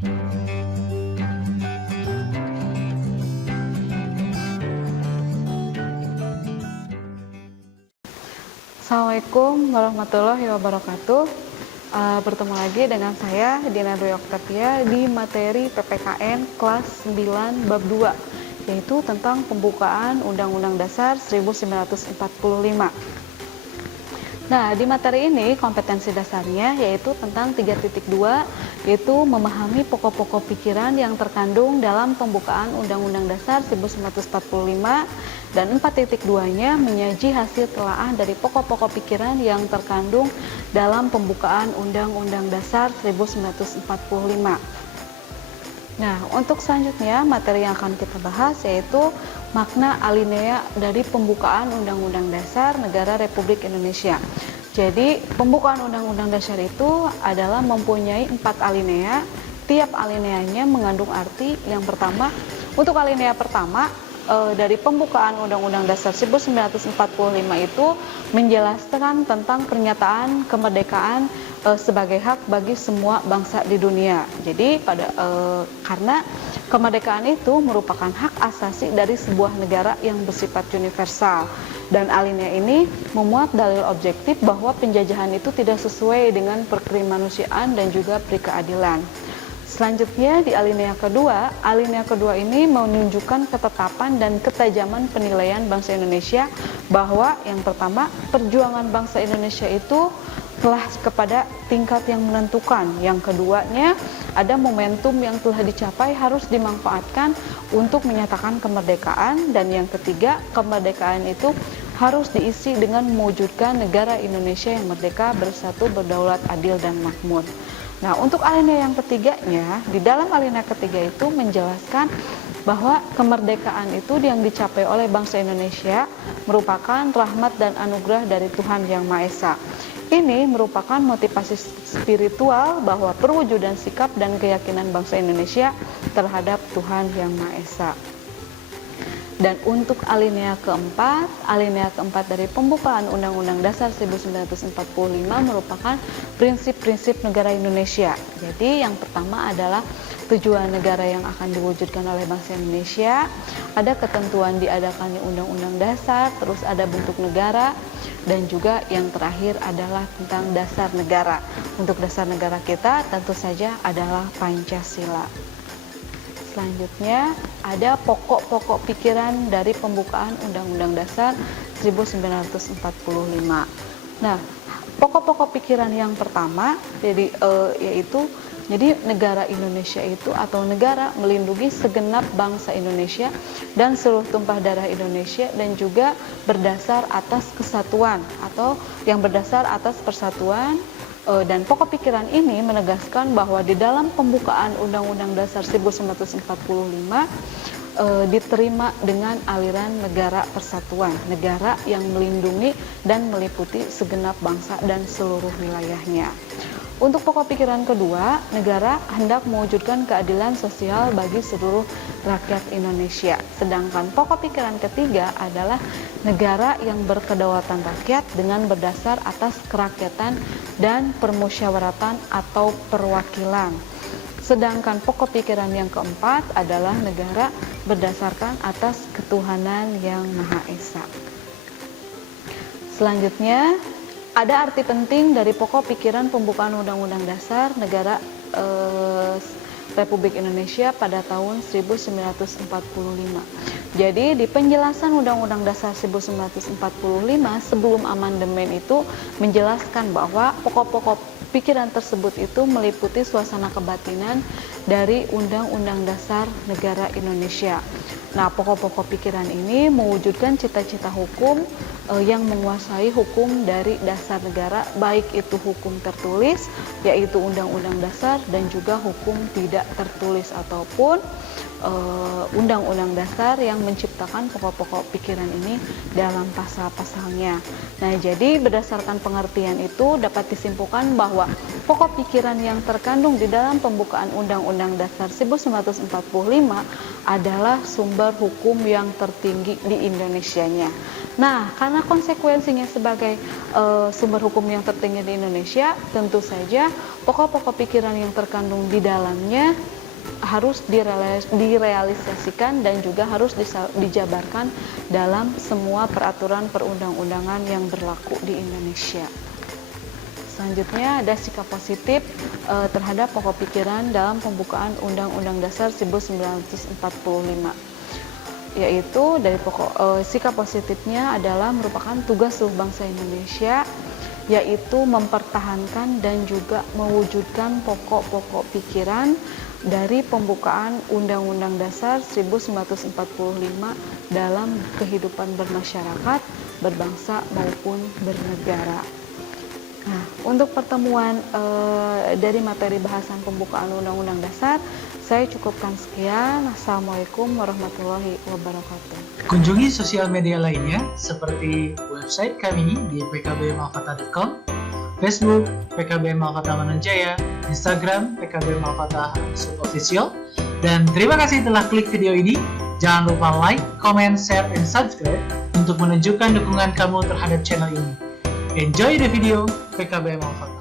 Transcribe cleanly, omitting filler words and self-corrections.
Assalamualaikum warahmatullahi wabarakatuh. Bertemu lagi dengan saya Dina Dwi Oktavia di materi PPKN kelas 9 bab 2, yaitu tentang pembukaan Undang-Undang Dasar 1945. Nah, di materi ini kompetensi dasarnya yaitu tentang 3.2, yaitu memahami pokok-pokok pikiran yang terkandung dalam pembukaan Undang-Undang Dasar 1945, dan 4.2-nya menyaji hasil telaah dari pokok-pokok pikiran yang terkandung dalam pembukaan Undang-Undang Dasar 1945. Nah, untuk selanjutnya materi yang akan kita bahas yaitu makna alinea dari pembukaan Undang-Undang Dasar Negara Republik Indonesia. Jadi, pembukaan Undang-Undang Dasar itu adalah mempunyai 4 alinea. Tiap alineanya mengandung arti. Yang pertama, untuk alinea pertama dari pembukaan Undang-Undang Dasar 1945 itu menjelaskan tentang pernyataan kemerdekaan sebagai hak bagi semua bangsa di dunia. Jadi karena kemerdekaan itu merupakan hak asasi dari sebuah negara yang bersifat universal, dan alinea ini memuat dalil objektif bahwa penjajahan itu tidak sesuai dengan perkemanusiaan dan juga perikeadilan. Selanjutnya di alinea kedua ini menunjukkan ketetapan dan ketajaman penilaian bangsa Indonesia bahwa yang pertama, perjuangan bangsa Indonesia itu telah kepada tingkat yang menentukan. Yang keduanya, ada momentum yang telah dicapai harus dimanfaatkan untuk menyatakan kemerdekaan. Dan yang ketiga, kemerdekaan itu harus diisi dengan mewujudkan negara Indonesia yang merdeka, bersatu, berdaulat, adil, dan makmur. Nah, untuk alinea yang ketiganya, di dalam alinea ketiga itu menjelaskan bahwa kemerdekaan itu yang dicapai oleh bangsa Indonesia merupakan rahmat dan anugerah dari Tuhan Yang Maha Esa. Ini merupakan motivasi spiritual bahwa perwujudan sikap dan keyakinan bangsa Indonesia terhadap Tuhan Yang Maha Esa. Dan untuk alinea keempat dari pembukaan Undang-Undang Dasar 1945 merupakan prinsip-prinsip negara Indonesia. Jadi yang pertama adalah tujuan negara yang akan diwujudkan oleh bangsa Indonesia, ada ketentuan diadakannya Undang-Undang Dasar, terus ada bentuk negara, dan juga yang terakhir adalah tentang dasar negara. Untuk dasar negara kita tentu saja adalah Pancasila. Selanjutnya ada pokok-pokok pikiran dari pembukaan Undang-Undang Dasar 1945. Nah, pokok-pokok pikiran yang pertama yaitu negara Indonesia itu atau negara melindungi segenap bangsa Indonesia dan seluruh tumpah darah Indonesia, dan juga berdasar atas kesatuan atau yang berdasar atas persatuan. Dan pokok pikiran ini menegaskan bahwa di dalam pembukaan Undang-Undang Dasar 1945 diterima dengan aliran negara persatuan, negara yang melindungi dan meliputi segenap bangsa dan seluruh wilayahnya. Untuk pokok pikiran kedua, negara hendak mewujudkan keadilan sosial bagi seluruh rakyat Indonesia. Sedangkan pokok pikiran ketiga adalah negara yang berkedaulatan rakyat dengan berdasar atas kerakyatan dan permusyawaratan atau perwakilan. Sedangkan pokok pikiran yang keempat adalah negara berdasarkan atas ketuhanan yang Maha Esa. Selanjutnya, ada arti penting dari pokok pikiran pembukaan Undang-Undang Dasar Negara Republik Indonesia pada tahun 1945. Jadi di penjelasan Undang-Undang Dasar 1945 sebelum amandemen itu menjelaskan bahwa pokok-pokok pikiran tersebut itu meliputi suasana kebatinan dari Undang-Undang Dasar Negara Indonesia. Nah, pokok-pokok pikiran ini mewujudkan cita-cita hukum yang menguasai hukum dari dasar negara, baik itu hukum tertulis yaitu Undang-Undang Dasar, dan juga hukum tidak tertulis ataupun Undang-Undang Dasar yang menciptakan pokok-pokok pikiran ini dalam pasal-pasalnya. Nah, jadi berdasarkan pengertian itu dapat disimpulkan bahwa pokok pikiran yang terkandung di dalam pembukaan Undang-Undang Dasar 1945 adalah sumber hukum yang tertinggi di Indonesianya. Nah, karena konsekuensinya sebagai sumber hukum yang tertinggi di Indonesia, tentu saja pokok-pokok pikiran yang terkandung di dalamnya harus direalisasikan dan juga harus dijabarkan dalam semua peraturan perundang-undangan yang berlaku di Indonesia. Selanjutnya ada sikap positif terhadap pokok pikiran dalam pembukaan Undang-Undang Dasar 1945, yaitu dari sikap positifnya adalah merupakan tugas seluruh bangsa Indonesia, yaitu mempertahankan dan juga mewujudkan pokok-pokok pikiran dari pembukaan Undang-Undang Dasar 1945 dalam kehidupan bermasyarakat, berbangsa maupun bernegara. Nah, untuk pertemuan dari materi bahasan pembukaan Undang-Undang Dasar, saya cukupkan sekian. Assalamualaikum warahmatullahi wabarakatuh. Kunjungi sosial media lainnya seperti website kami di pkbmalkata.com, Facebook PKB Malkata Mananjaya, Instagram PKB Malkata _official. Dan terima kasih telah klik video ini. Jangan lupa like, comment, share, and subscribe untuk menunjukkan dukungan kamu terhadap channel ini. Enjoy the video PKB Malkata.